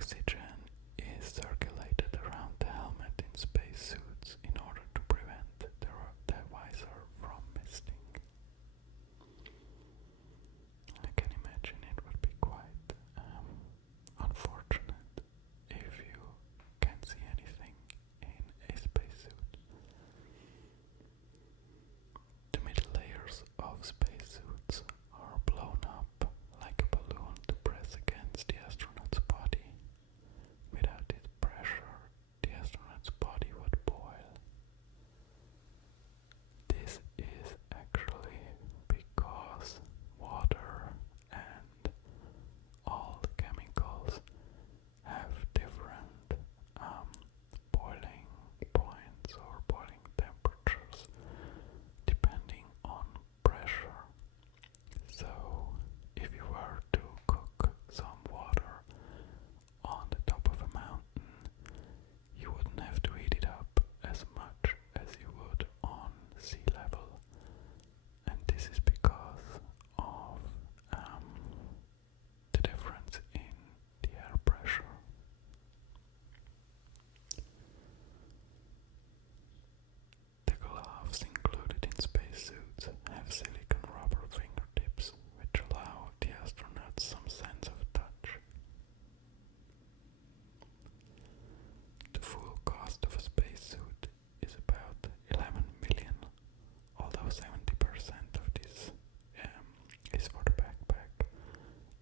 Oxygen is circulated around the helmet in spacesuits in order to prevent the visor from misting. I can imagine it would be quite unfortunate if you can't see anything in a spacesuit. The middle layers of spacesuits are blown up like a balloon to press against the astronaut's body. Without this pressure, the astronaut's body would boil. This is actually because water and all the chemicals have different boiling points or boiling temperatures depending on pressure. So if you were to cook some water on the top of a mountain, you wouldn't have to heat it up as much as you would on sea level. And this is because of the difference in the air pressure. The gloves included in spacesuits have silicone rubber fingertips which allow the astronauts some sense of touch. The full cost of a spacesuit is about 11 million, although 70% of this is for the backpack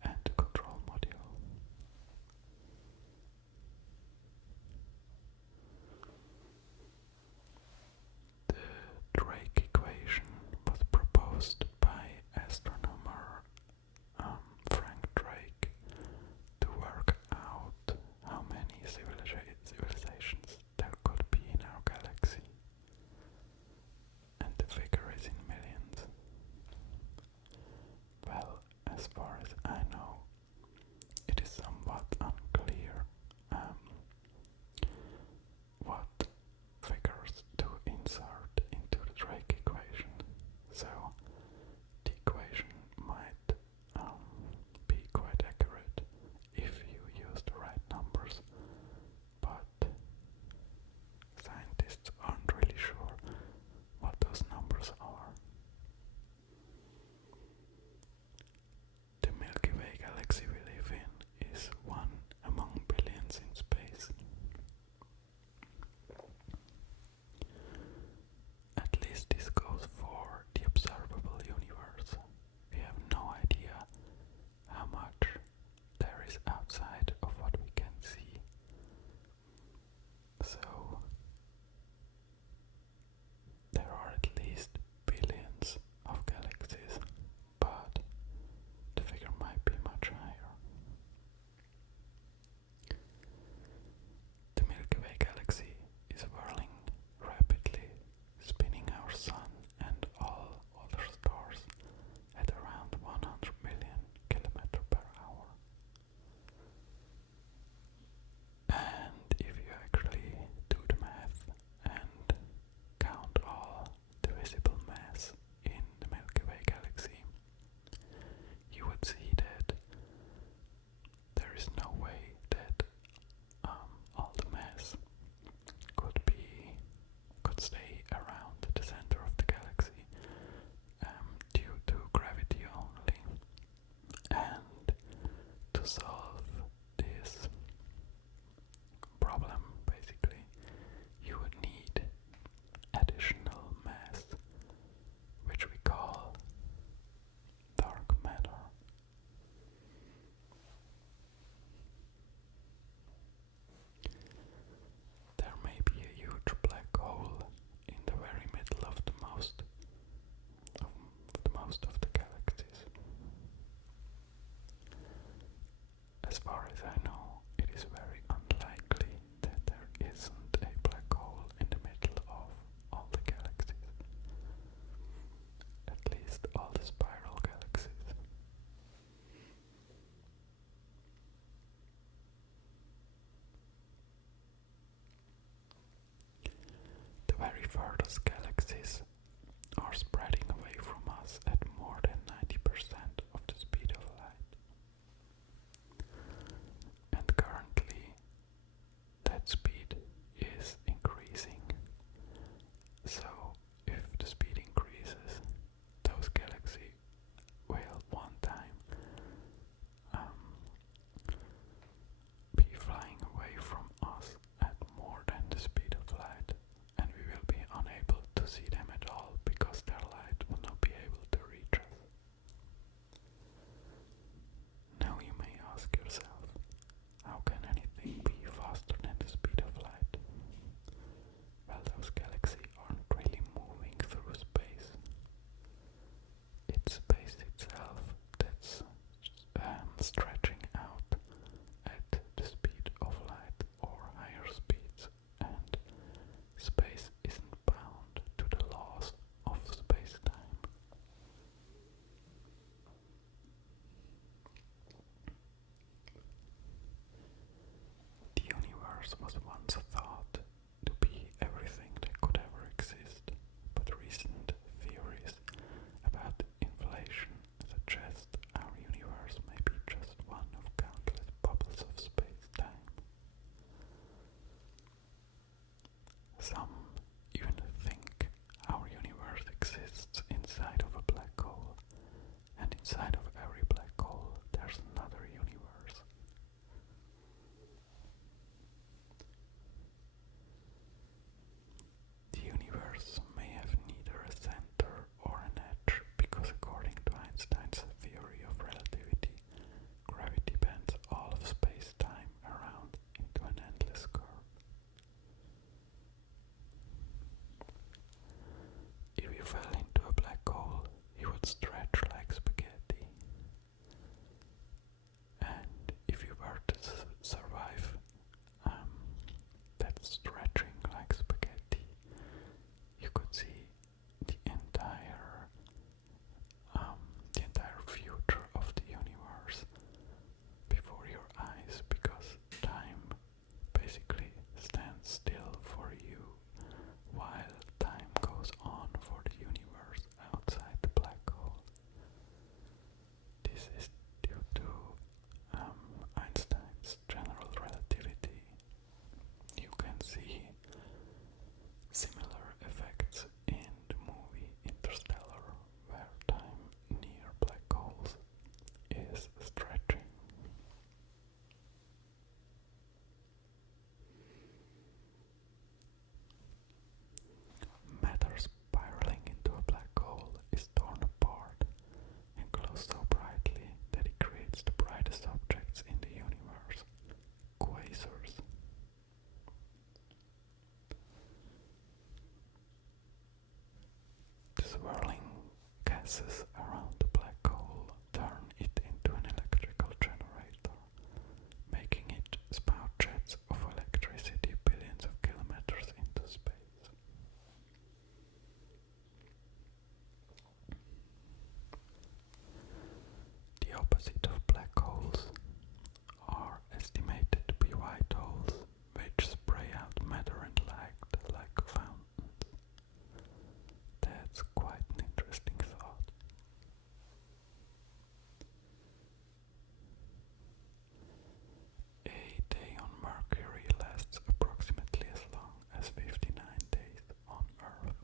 and the control module. The Drake equation was proposed by astronomer Frank Drake to work out how many civilizations there could be in our galaxy, and the figure is in millions. Well, as far as I know, it is somewhat unclear what figures to insert into the Drake equation, so the equation might be quite accurate if you use the right numbers, but scientists aren't really sure what those numbers are. The Milky Way galaxy we live in is one among billions in space. At least this goes for the observable universe. We have no idea how much there is outside of what we can see. So there are at least billions of galaxies, but the figure might be much higher. The Milky Way galaxy is whirling rapidly, spinning our sun and all other stars at around 100 million kilometers per hour. And if you actually do the math and count all the visible mass in the Milky Way galaxy, you would see that there is no way that all the mass could stay around the center of the galaxy due to gravity only. And to solve this problem, basically, you would need additional mass, which we call dark matter. There may be a huge black hole in the very middle of most of the galaxies. As far as I know, it is very unlikely that there isn't a black hole in the middle of all the galaxies. At least all the spiral galaxies. The very furthest galaxies are spreading away from us at more than 90% of the speed of light. And currently universe was once thought to be everything that could ever exist, but recent theories about inflation suggest our universe may be just one of countless bubbles of space-time. Some even think our universe exists inside of a black hole, and inside of every black hole there's another universe. The universe may have neither a center or an edge because according to Einstein's theory of relativity, gravity bends all of space-time around into an endless curve. If you fell into a black hole, you would stretch like spaghetti. And if you were to survive that stretching like spaghetti, you could see the entire future of the universe before your eyes, because time basically stands still for you while time goes on for the universe outside the black hole. This is due to Einstein's general relativity. You can see similar effects in the movie Interstellar, where time near black holes is stretching. Matter spiraling into a black hole is torn apart and glows so brightly that it creates the brightest objects in the universe, quasars. The swirling gases around the black hole turn it into an electrical generator, making it spout jets of electricity billions of kilometers into space. The opposite of black holes are estimated to be white holes, which spray out matter and light like fountains. That's quite an interesting thought. A day on Mercury lasts approximately as long as 59 days on Earth.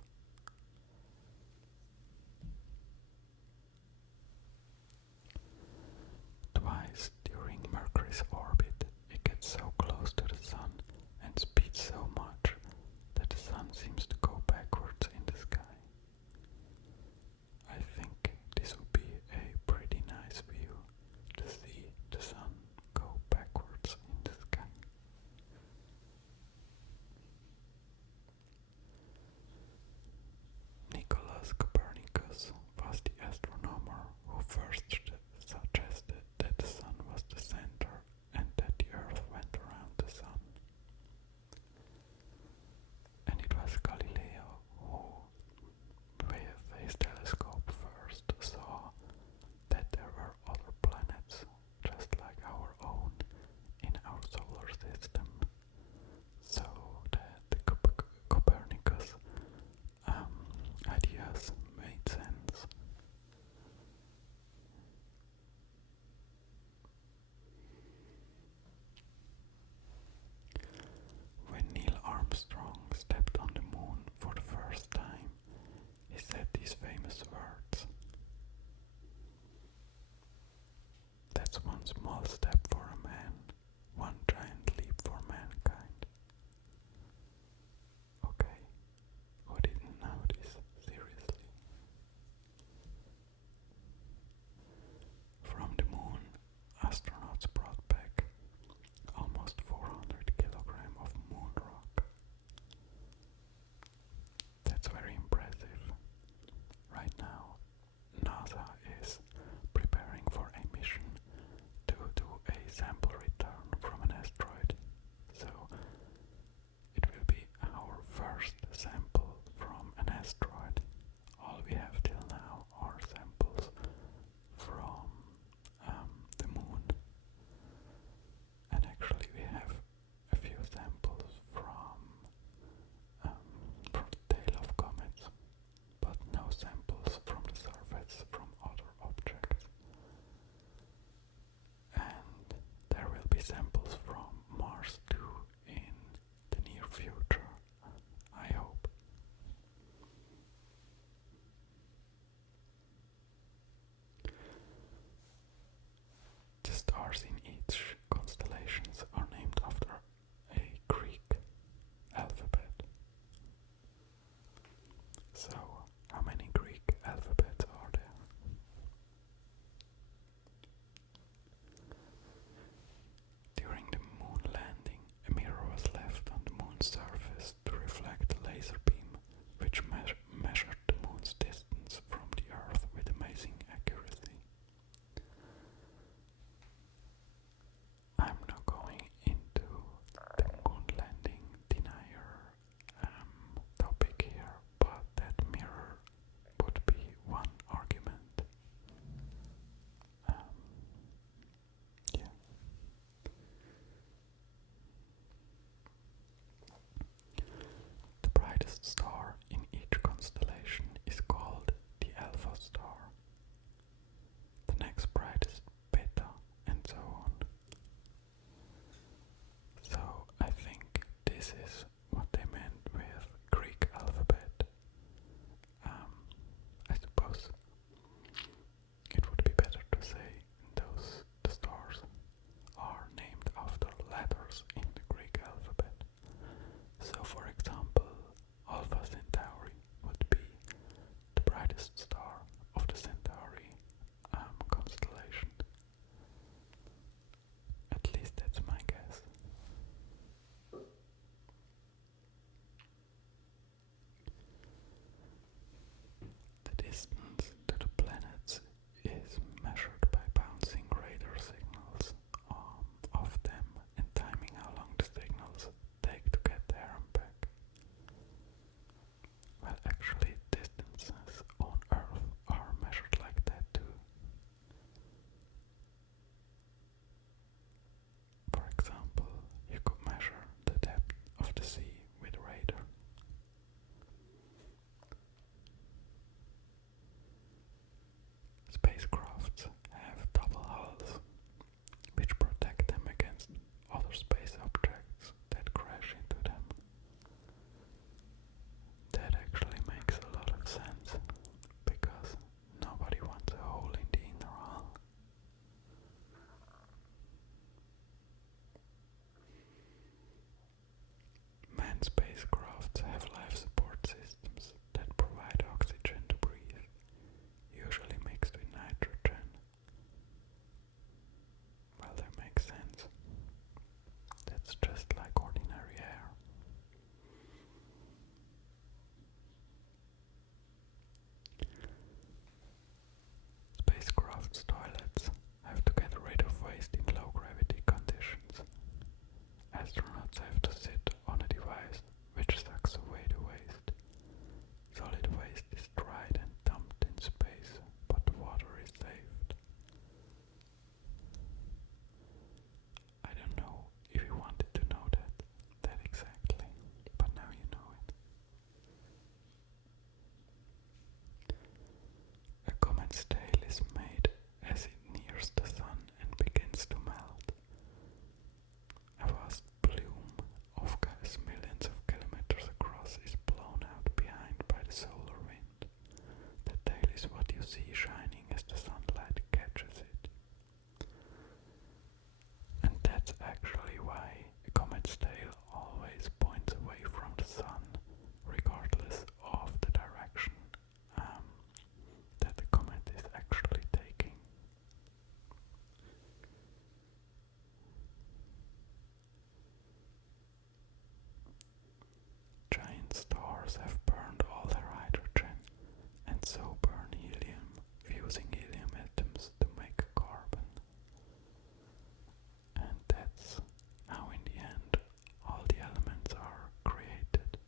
Twice during Mercury's orbit, it gets so close to the Sun and speeds so much that the Sun seems to go backwards in the sky. I think this would be a pretty nice view to see the Sun go backwards in the sky. Nicholas Copernicus was the astronomer who first suggested that the Sun was the center and that the Earth went around the Sun. And it was Galileo who, with his telescope, first saw that there were other planets just like our own in our solar system, so that Copernicus' ideas made sense. When Neil Armstrong stepped on the moon for the first time, he said these famous words: "That's one small step for a man, one giant leap for mankind." Okay, who didn't know this? Seriously. From the moon, astronauts brought back almost 400 kilograms of moon rock. That's very impressive. Right now, NASA is preparing for a mission to do this is what they meant with Greek alphabet. I suppose it would be better to say the stars are named after letters in the Greek alphabet. So for example, Alpha Centauri would be the brightest star of the Centauri constellation. At least that's my guess. The distance to the planets is measured by bouncing radar signals of them and timing how long the signals take to get there and back. Well, actually, distances on Earth are measured like that too. For example, you could measure the depth of the sea with radar. Spacecrafts have double hulls, which protect them against other space objects that crash into them. That actually makes a lot of sense, because nobody wants a hole in the inner hull. Manned spacecrafts have life support systems that provide oxygen to breathe, usually mixed with nitrogen. Well, that makes sense. That's just like ordinary air. Spacecraft's toilets have to get rid of waste in low gravity conditions. Astronauts have to sit on a device which sucks away the waste. Solid waste is dried and dumped in space, but the water is saved. I don't know if you wanted to know that exactly, but now you know it. A comet's tail is made as it nears the sun and begins to melt. A vast plume of gas millions of kilometers across is blown out behind by the solar wind. The tail is what you see shining as the sunlight catches it. And that's actually why a comet's tail always points away from the sun, regardless of the direction that the comet is actually taking. Giant stars have burned all their hydrogen and so burn helium, fusing helium atoms to make carbon. And that's how in the end all the elements are created,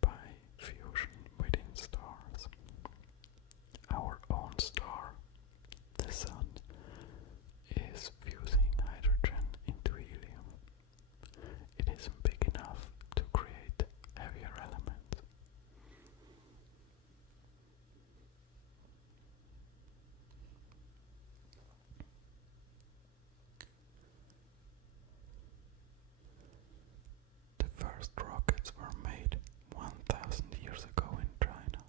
by fusion within stars. Our own star, the Sun, is fusing hydrogen into helium. It isn't big enough to create heavier elements. The first rockets were made 1,000 years ago in China.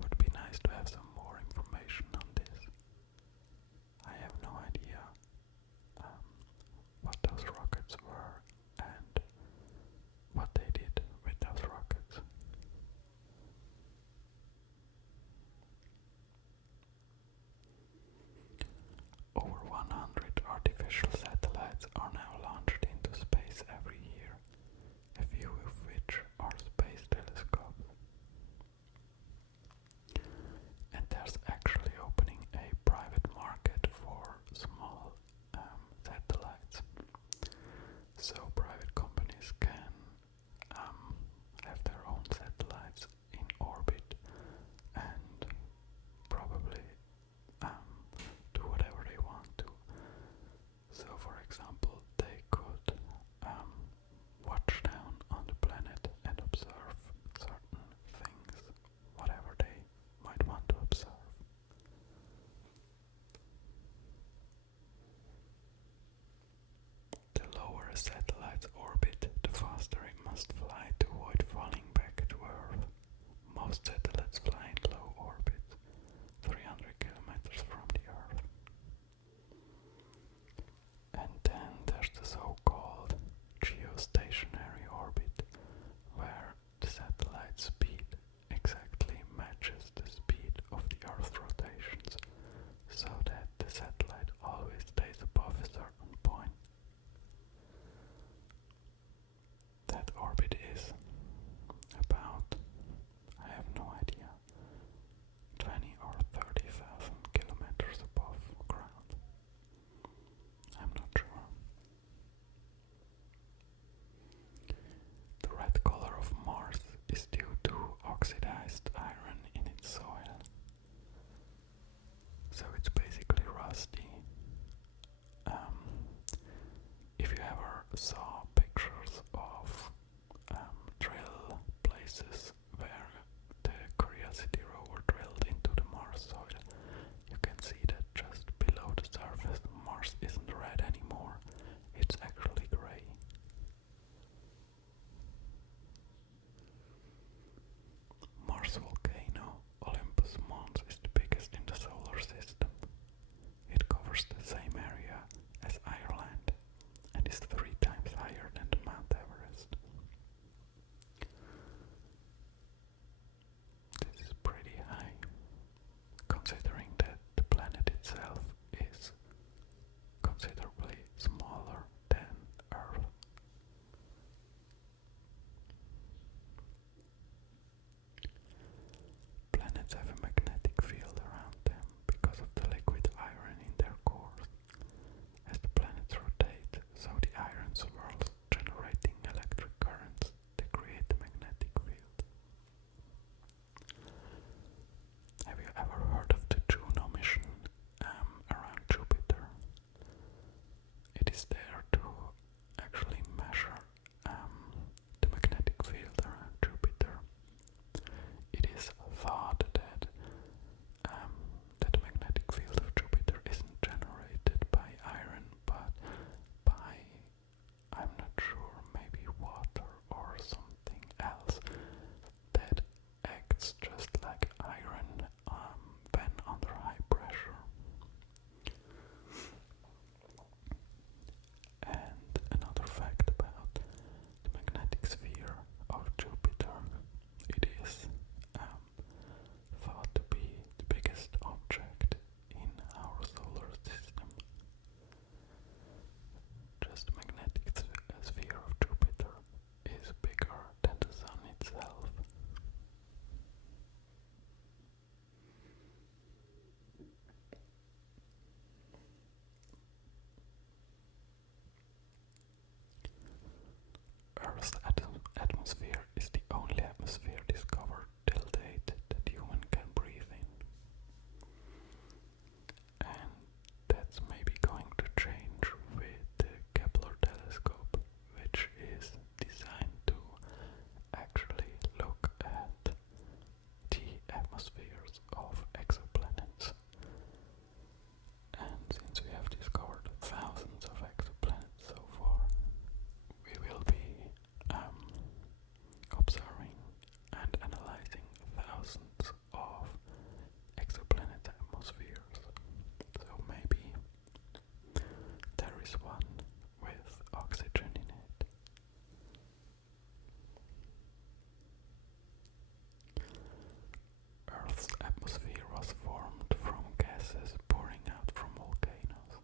Would be nice to have some more information on this. I have no idea what those rockets were and what they did with those rockets. Over 100 artificial satellites are now launched into space every year, a few of which are space telescopes. And there's actually opening a private market for small satellites. So private companies can have their own satellites in orbit and probably do whatever they want to. So for must fly to avoid falling back to Earth. Most satellites fly in low orbit, 300 kilometers from the Earth. And then there's the so-called geostationary orbit, where the satellite's speed exactly matches the speed of the Earth's rotations, so that the satellite always stays above a certain point. That orbit is about, I have no idea, 20 or 30,000 kilometers above ground. I'm not sure. The red color of Mars is due to oxidized iron in its soil. So it's basically rusty. If you ever saw pictures of drill places where the Curiosity rover drilled into the Mars soil, you can see that just below the surface Mars isn't red anymore, it's actually grey. Mars volcano Olympus Mons is the biggest in the solar system. It covers the same area as Ireland and is 3 times higher than the Mount Everest. This is pretty high, considering that the planet itself is considerably smaller than Earth. Planets have a magnetic field around them because of the liquid iron in their cores. As the planets rotate, so the iron swirls, generating electric currents that create the magnetic field. Have you ever heard of the Juno mission around Jupiter? It is there to actually measure the magnetic field around Jupiter. It is thought that the magnetic field of Jupiter isn't generated by iron, but by, I'm not sure, maybe water or something else that acts just like iron when under high pressure. And another fact about the magnetic sphere of Jupiter, it is thought to be the biggest object in our solar system. Just the magnetic sphere of Jupiter is bigger than the Sun itself. Earth's atmosphere is the only atmosphere discovered till date that human can breathe in. And that's maybe going to change with the Kepler telescope, which is designed to actually look at the atmospheres of exoplanets. And since we have discovered thousands of exoplanets so far, we will be observing and analyzing thousands of exoplanet atmospheres. So maybe there is one with oxygen in it. Earth's atmosphere was formed from gases pouring out from volcanoes.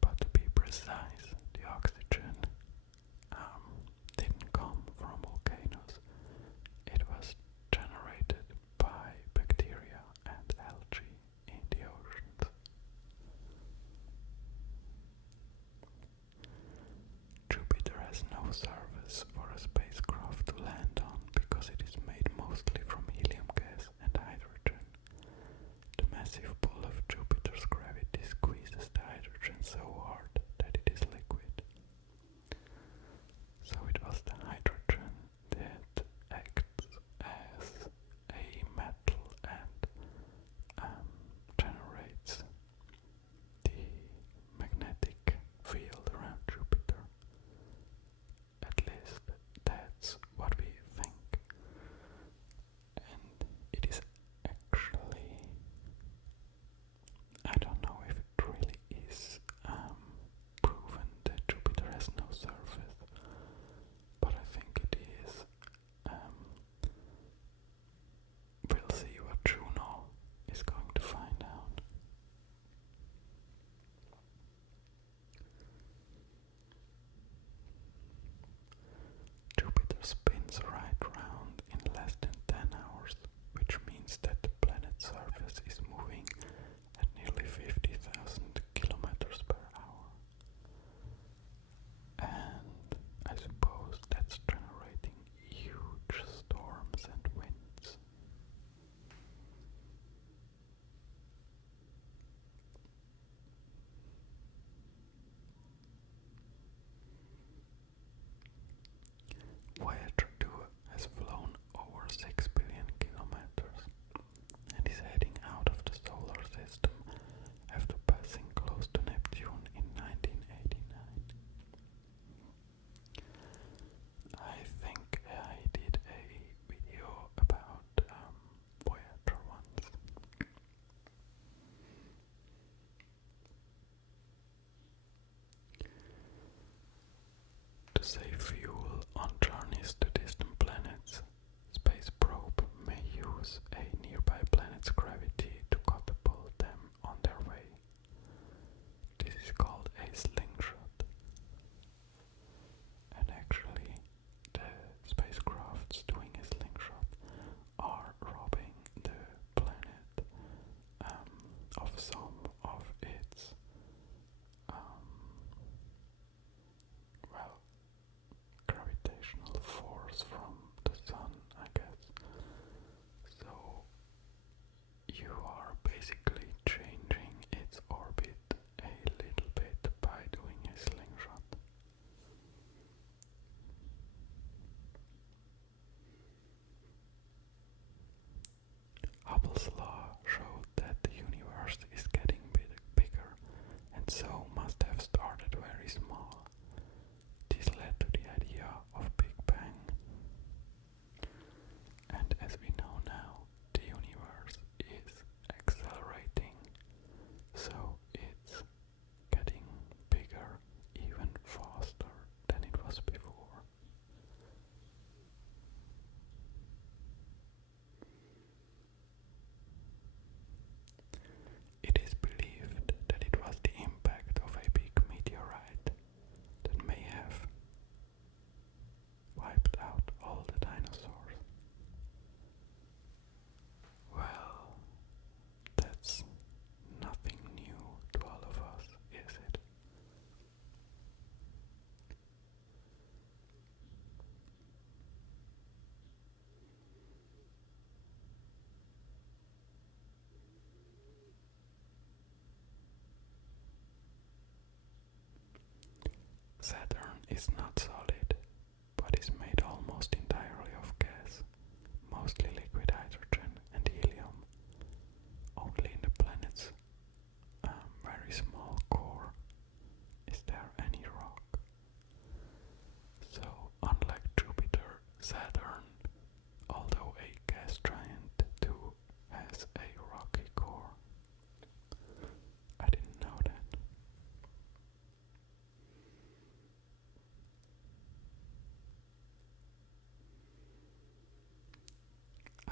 But to be precise, the oxygen didn't come from volcanoes. It was generated by bacteria and algae in the oceans. Jupiter has no surface for a spacecraft to land on because it is made mostly from helium gas and hydrogen. The massive pull of Jupiter's gravity squeezes the hydrogen so hard that it is liquid. So it was the hydrogen that acts as a metal and generates the magnetic field around Jupiter. save fuel on journeys to distant planets, space probe may use a nearby planet's gravity to catapult them on their way. This is called a slingshot. And actually, the spacecrafts doing a slingshot are robbing the planet of some of its well, gravitational force from the sun, I guess. So you are basically changing its orbit a little bit by doing a slingshot. Hubble's law showed that the universe is getting bigger and so must have started very small. This led to the idea of Big Bang. And as we know now, the universe is accelerating, so it's getting bigger even faster than it was before. It is believed that it was the impact of a big meteorite that may have wiped out all the dinosaurs. Well, that's nothing new to all of us, is it? Saturn is not solid, but is made almost entirely of gas, mostly liquid hydrogen and helium. Only in the planet's very small core is there any rock. So, unlike Jupiter, Saturn, although a gas giant, too has a rocky core. I didn't know that.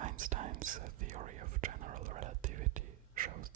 Einstein's theory of general relativity shows